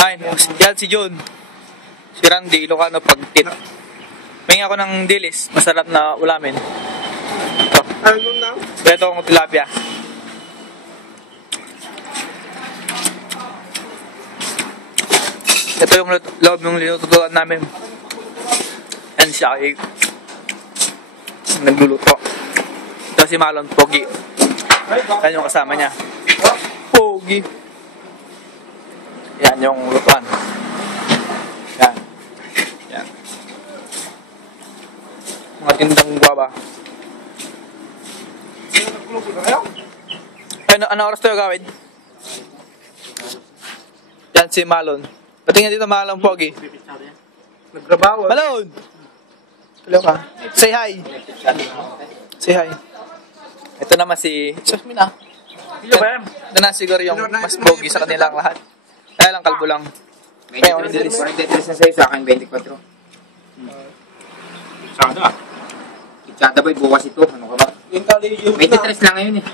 Ayun, yan si John. Si Randy, Ilocano Pagtit. Pahinga ako ng dilis, masarap na ulamin. Ito. Ano na? Ito ang tilapia. Ito yung loob ng linututuan namin. Yan siya ay nagluluto. Ito si Malon, Pogi. Yan yung kasama niya. Pogi. Yan yung lutuan. Yan. Yan. Mga tindang guwaba. Ano oras tayo gawin? Yan si Malon. Patingin dito Malon, Pogi. Nagtrabaho. Malon! Hello ka. Say hi. Say hi. Ito naman si Susmina. Ito na siguro yung mas pogi sa kanilang lahat. Kaya lang kalbo lang. 43 na sa'yo, sa akin 24. Sada. Kitsada ba bukas ito? Ano ka ba? 23 lang ngayon eh.